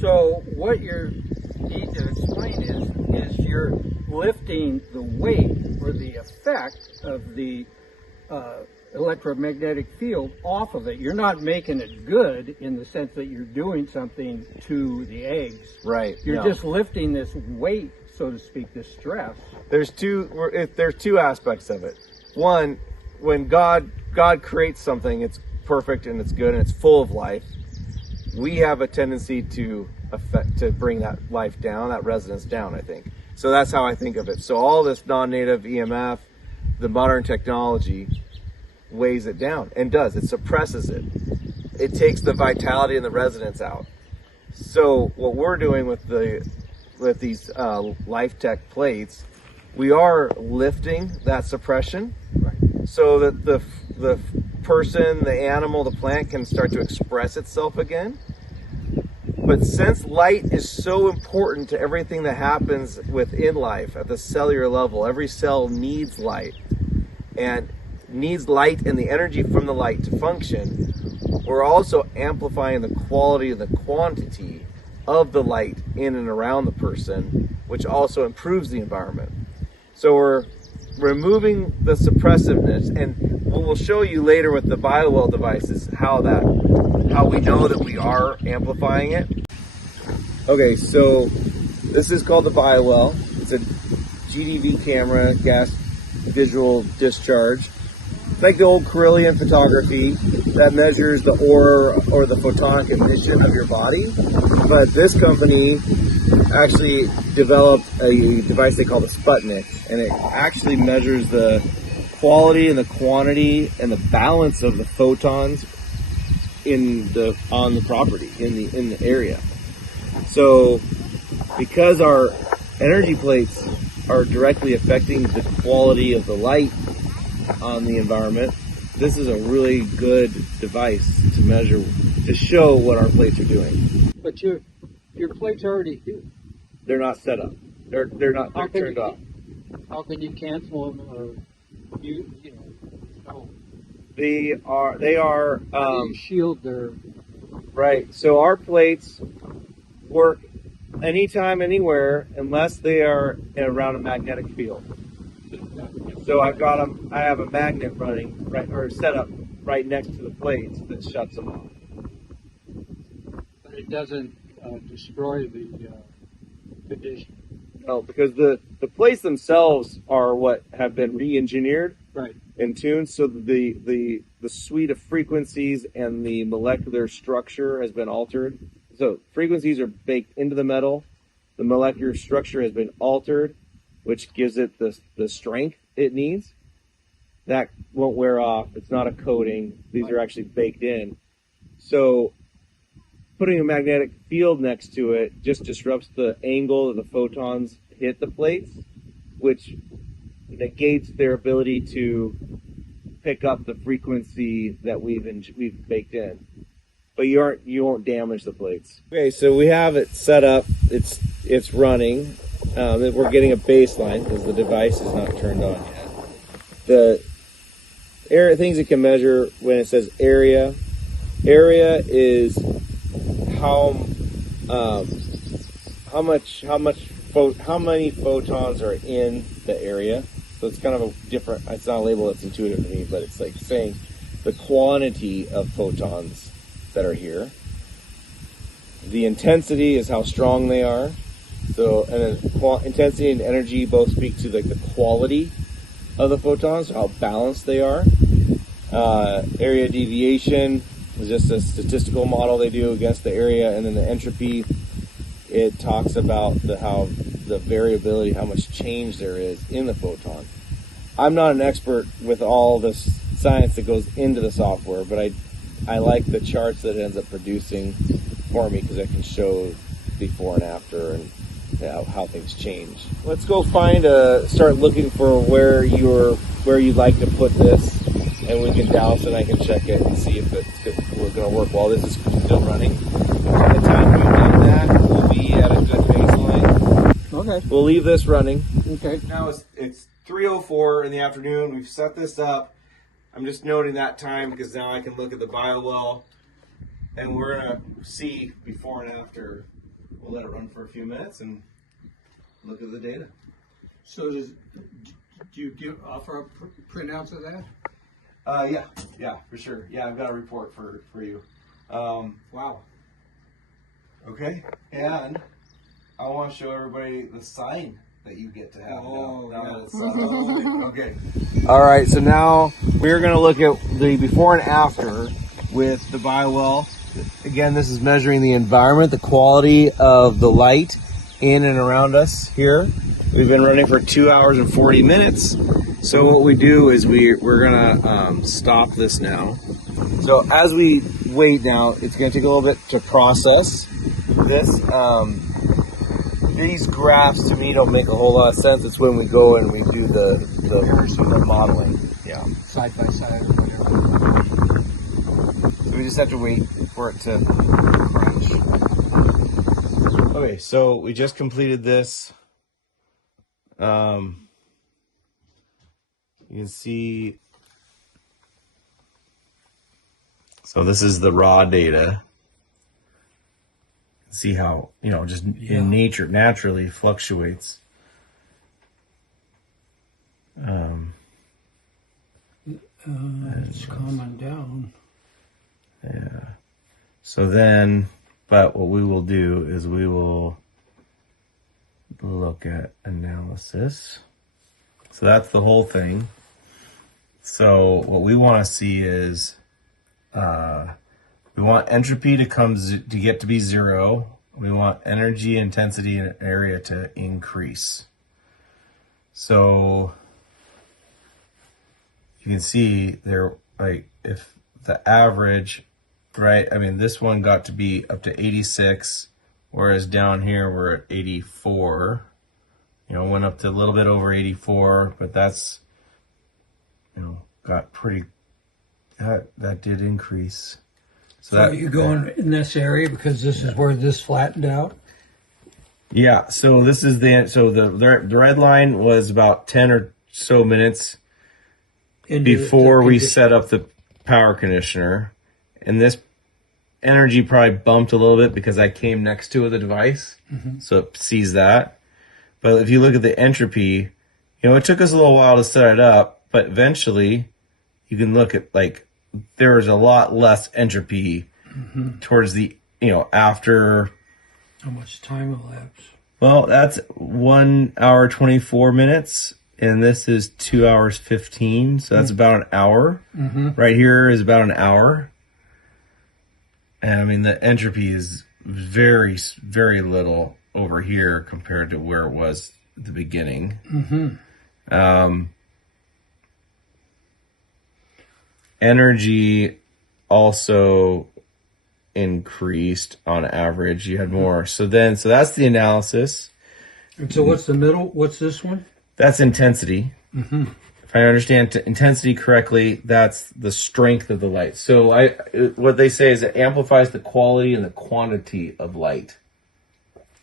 So what you need to explain is you're lifting the weight or the effect of the electromagnetic field off of it. You're not making it good in the sense that you're doing something to the eggs. Right. You're just lifting this weight, so to speak, this stress. There's two aspects of it. One, when God creates something, it's perfect and it's good and it's full of life. We have a tendency to bring that life down, that resonance down, I think. So that's how I think of it. So all this non-native EMF, the modern technology, weighs it down and does. It suppresses it. It takes the vitality and the resonance out. So what we're doing with these Life Tech plates, we are lifting that suppression, Right. so that the person, the animal, the plant can start to express itself again. But since light is so important to everything that happens within life at the cellular level, every cell needs light and needs light and the energy from the light to function, we're also amplifying the quality and the quantity of the light in and around the person, which also improves the environment. So we're removing the suppressiveness, and we'll show you later with the Bio-Well devices how we know that we are amplifying it. Okay, so this is called the Bio-Well. It's a GDV camera, gas visual discharge. It's like the old Carillion photography that measures the aura or the photonic emission of your body. But this company actually developed a device they call the Sputnik, and it actually measures the quality and the quantity and the balance of the photons on the property in the area. So because our energy plates are directly affecting the quality of the light on the environment, this is a really good device to measure, to show what our plates are doing. But your plates already do. They're not set up. They're turned off. How can you cancel them, or you know? They are How do you shield their? right. So our plates work anytime, anywhere, unless they are around a magnetic field. So I have a magnet running set up right next to the plates that shuts them off. But it doesn't destroy the condition. No, because the plates themselves are what have been re-engineered, Right. and tuned, so the suite of frequencies and the molecular structure has been altered. So frequencies are baked into the metal. The molecular structure has been altered, which gives it the strength it needs. That won't wear off. It's not a coating. These are actually baked in. So putting a magnetic field next to it just disrupts the angle that the photons hit the plates, which negates their ability to pick up the frequency that we've baked in. But you won't damage the plates. Okay, so we have it set up. It's running. We're getting a baseline because the device is not turned on yet. The things it can measure when it says area. Area is how many photons are in the area. So it's kind of a different. It's not a label that's intuitive to me, but it's like saying the quantity of photons that are here. The intensity is how strong they are. So, and then intensity and energy both speak to like the quality of the photons, how balanced they are. Area deviation is just a statistical model they do against the area, and then the entropy, it talks about how the variability, how much change there is in the photon. I'm not an expert with all this science that goes into the software, but I like the charts that it ends up producing for me because I can show before and after and how things change. Let's go start looking for where you'd like to put this, and we can douse it. I can check it and see if we're going to work while this is still running. By the time we've done that, we'll be at a good baseline. Okay. We'll leave this running. Okay. Now it's 3:04 in the afternoon. We've set this up. I'm just noting that time because now I can look at the Bio-Well, and we're going to see before and after we'll let it run for a few minutes and look at the data. So do you offer up printouts of that? Yeah, for sure. Yeah, I've got a report for you. Wow. Okay, and I want to show everybody the sign that you get to have now that it's okay. All right, so now we're going to look at the before and after with the Bio-Well. Again, this is measuring the environment, the quality of the light in and around us here. We've been running for 2 hours and 40 minutes. So what we do is we're gonna stop this now. So as we wait now, it's gonna take a little bit to process this. These graphs to me don't make a whole lot of sense. It's when we go and we do the modeling. Yeah. Side by side or whatever. So we just have to wait for it to crunch. Okay, so we just completed this. You can see, so this is the raw data. See how, just in nature, naturally fluctuates. It's calming down. Yeah. So then, but what we will do is we will look at analysis. So that's the whole thing. So what we want to see is we want entropy to get to be 0. We want energy, intensity, and area to increase. So you can see there, like, if the average, right? I mean, this one got to be up to 86, whereas down here we're at 84. Went up to a little bit over 84, but that's, got pretty, that did increase. So you're going in this area because this is where this flattened out? Yeah, so this is the red line was about 10 or so minutes before we set up the power conditioner. And this energy probably bumped a little bit because I came next to the device, so it sees that. But if you look at the entropy, it took us a little while to set it up, but eventually you can look at, like, there was a lot less entropy towards the, after. How much time elapsed? Well, that's 1 hour, 24 minutes, and this is 2 hours, 15. So that's about an hour. Right here is about an hour. And I mean, the entropy is very, very little over here compared to where it was at the beginning. Energy also increased on average. You had more. So that's the analysis. And so what's the middle? What's this one? That's intensity. If I understand intensity correctly, that's the strength of the light. So what they say is it amplifies the quality and the quantity of light.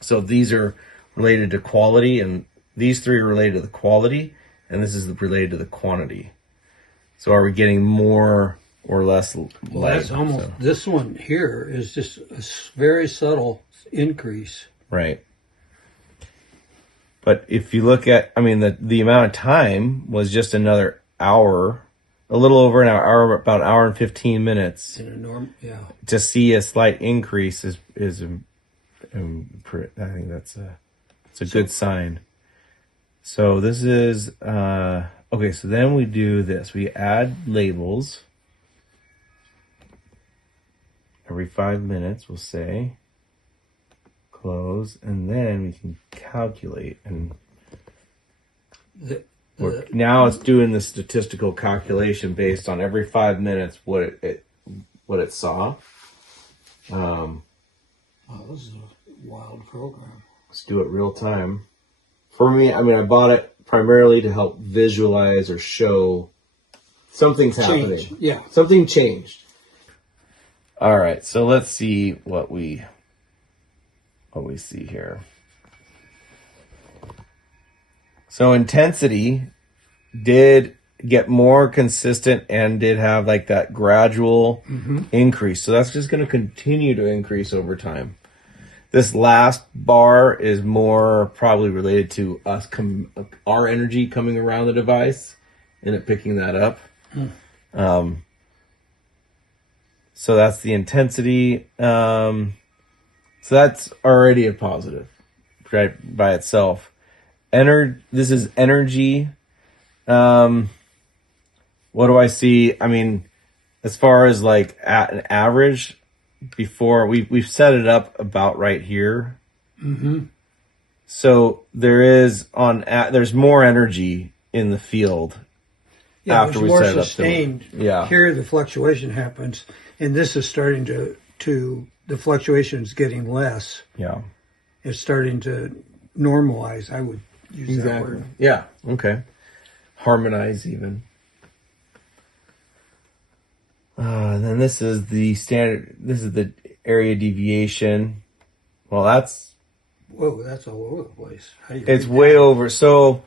So these are related to quality, and these three are related to the quality, and this is related to the quantity. So are we getting more or less light? Well, that's almost, this one here is just a very subtle increase. Right. But if you look at, I mean, the amount of time was just another hour, a little over an hour, about an hour and 15 minutes. In a norm, yeah. To see a slight increase is I think it's a good sign. So this is, okay, so then we do this. We add labels. Every 5 minutes, we'll say, close, and then we can calculate. And now it's doing the statistical calculation based on every 5 minutes what it saw. Oh, this is a wild program. Let's do it real time. For me, I mean, I bought it primarily to help visualize or show something's happening. Yeah. Something changed. All right, so let's see what we see here. So intensity did get more consistent and did have like that gradual increase. So that's just going to continue to increase over time. This last bar is more probably related to us, our energy coming around the device and it picking that up. So that's the intensity. So that's already a positive, right, by itself. This is energy. What do I see? I mean, as far as like at an average, before we've set it up about right here. Mm-hmm. So there's more energy in the field. Yeah, after it's we more set it up. sustained. Yeah. Here the fluctuation happens, and this is starting to the fluctuation is getting less. Yeah. It's starting to normalize. I would use that word. Yeah. Okay. Harmonize even. And then this is the standard. This is the area deviation. Well, that's all over the place. It's way over. So,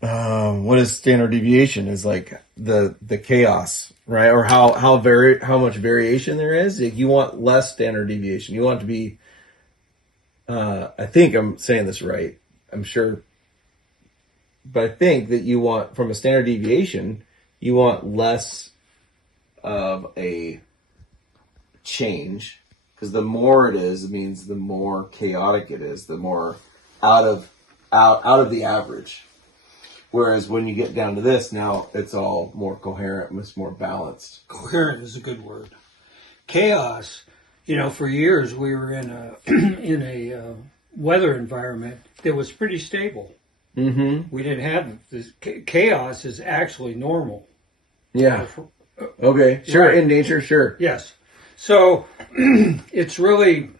what is standard deviation? Is like the chaos, right? Or how much variation there is. You want less standard deviation. You want it to be. I think I'm saying this right. I'm sure, but I think that you want, from a standard deviation, you want less of a change, because the more it is, it means the more chaotic it is, the more out of the average. Whereas when you get down to this, now it's all more coherent, it's more balanced. Coherent is a good word. Chaos, for years we were in a weather environment that was pretty stable. Mm-hmm. We didn't have this. Chaos is actually normal. Yeah. Okay. Sure. Right. In nature, sure. Yes. So it's really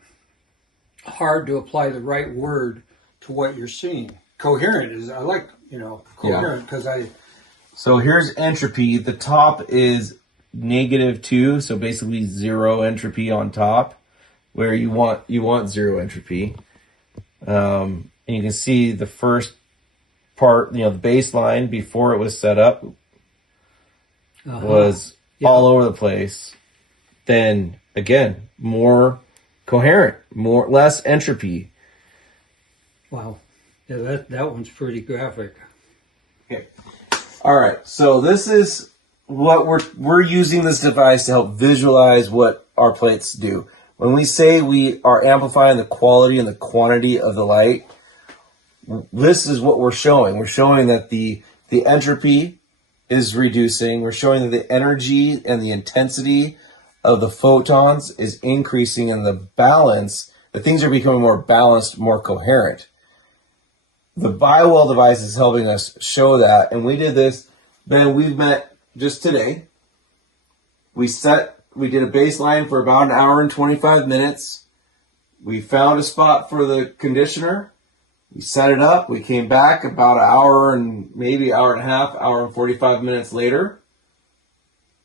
hard to apply the right word to what you're seeing. Coherent is, I like, coherent because So here's entropy. The top is -2, so basically zero entropy on top, where you want zero entropy. And you can see the first part, the baseline before it was set up was all over the place. Then again, more coherent, less entropy. Wow. Yeah, that one's pretty graphic. Okay. All right. So this is what we're using this device to help visualize what our plates do. When we say we are amplifying the quality and the quantity of the light, this is what we're showing. We're showing that the entropy is reducing. We're showing that the energy and the intensity of the photons is increasing, and the balance, the things are becoming more balanced, more coherent. The Bio-Well device is helping us show that, and we did this. Ben, we've met just today. We did a baseline for about an hour and 25 minutes. We found a spot for the conditioner. We set it up. We came back about an hour and maybe hour and a half, hour and 45 minutes later.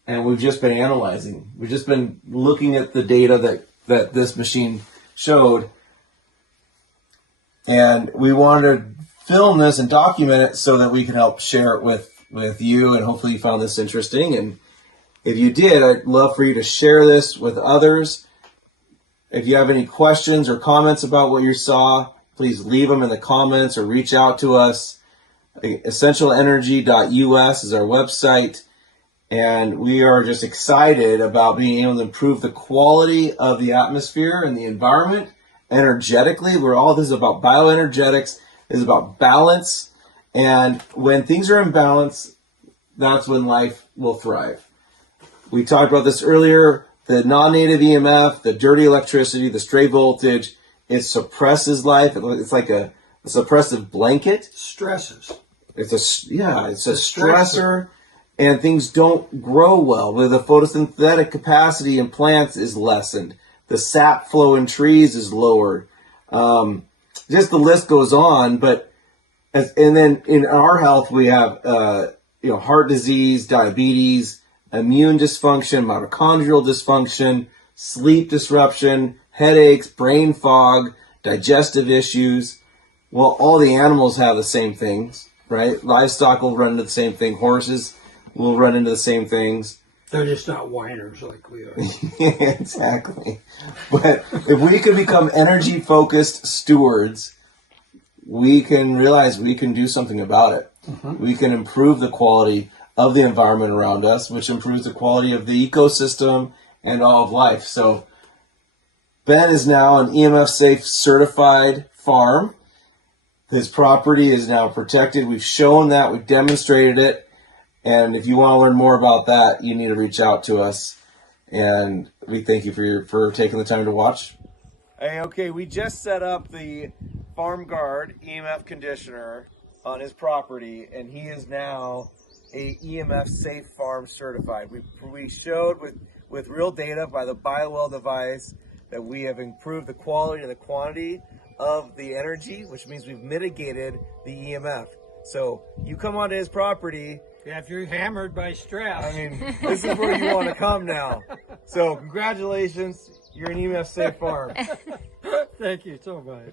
And we've just been analyzing. We've just been looking at the data that this machine showed. And we wanted to film this and document it so that we can help share it with you. And hopefully you found this interesting. And if you did, I'd love for you to share this with others. If you have any questions or comments about what you saw, please leave them in the comments or reach out to us. EssentialEnergy.us is our website. And we are just excited about being able to improve the quality of the atmosphere and the environment energetically. This is about bioenergetics. This is about balance. And when things are in balance, that's when life will thrive. We talked about this earlier. The non-native EMF, the dirty electricity, the stray voltage, it suppresses life. It's like a suppressive blanket. Stresses. It's a stressor. And things don't grow well. Where the photosynthetic capacity in plants is lessened. The sap flow in trees is lowered. Just the list goes on. And then in our health, we have heart disease, diabetes, immune dysfunction, mitochondrial dysfunction, sleep disruption, headaches, brain fog, digestive issues. Well, all the animals have the same things, right? Livestock will run into the same thing. Horses will run into the same things. They're just not whiners like we are. Exactly. But if we can become energy-focused stewards, we can realize we can do something about it. Mm-hmm. We can improve the quality of the environment around us, which improves the quality of the ecosystem and all of life. So Ben is now an EMF safe certified farm. His property is now protected. We've shown that. We've demonstrated it. And if you want to learn more about that, you need to reach out to us. And we thank you for taking the time to watch. Hey, okay, we just set up the Farm Guard EMF conditioner on his property, and he is now a EMF safe farm certified. We showed with real data by the Bio-Well device that we have improved the quality and the quantity of the energy, which means we've mitigated the EMF. So you come onto his property. Yeah, if you're hammered by stress. I mean, this is where you want to come now. So congratulations, you're an EMF safe farm. Thank you so much.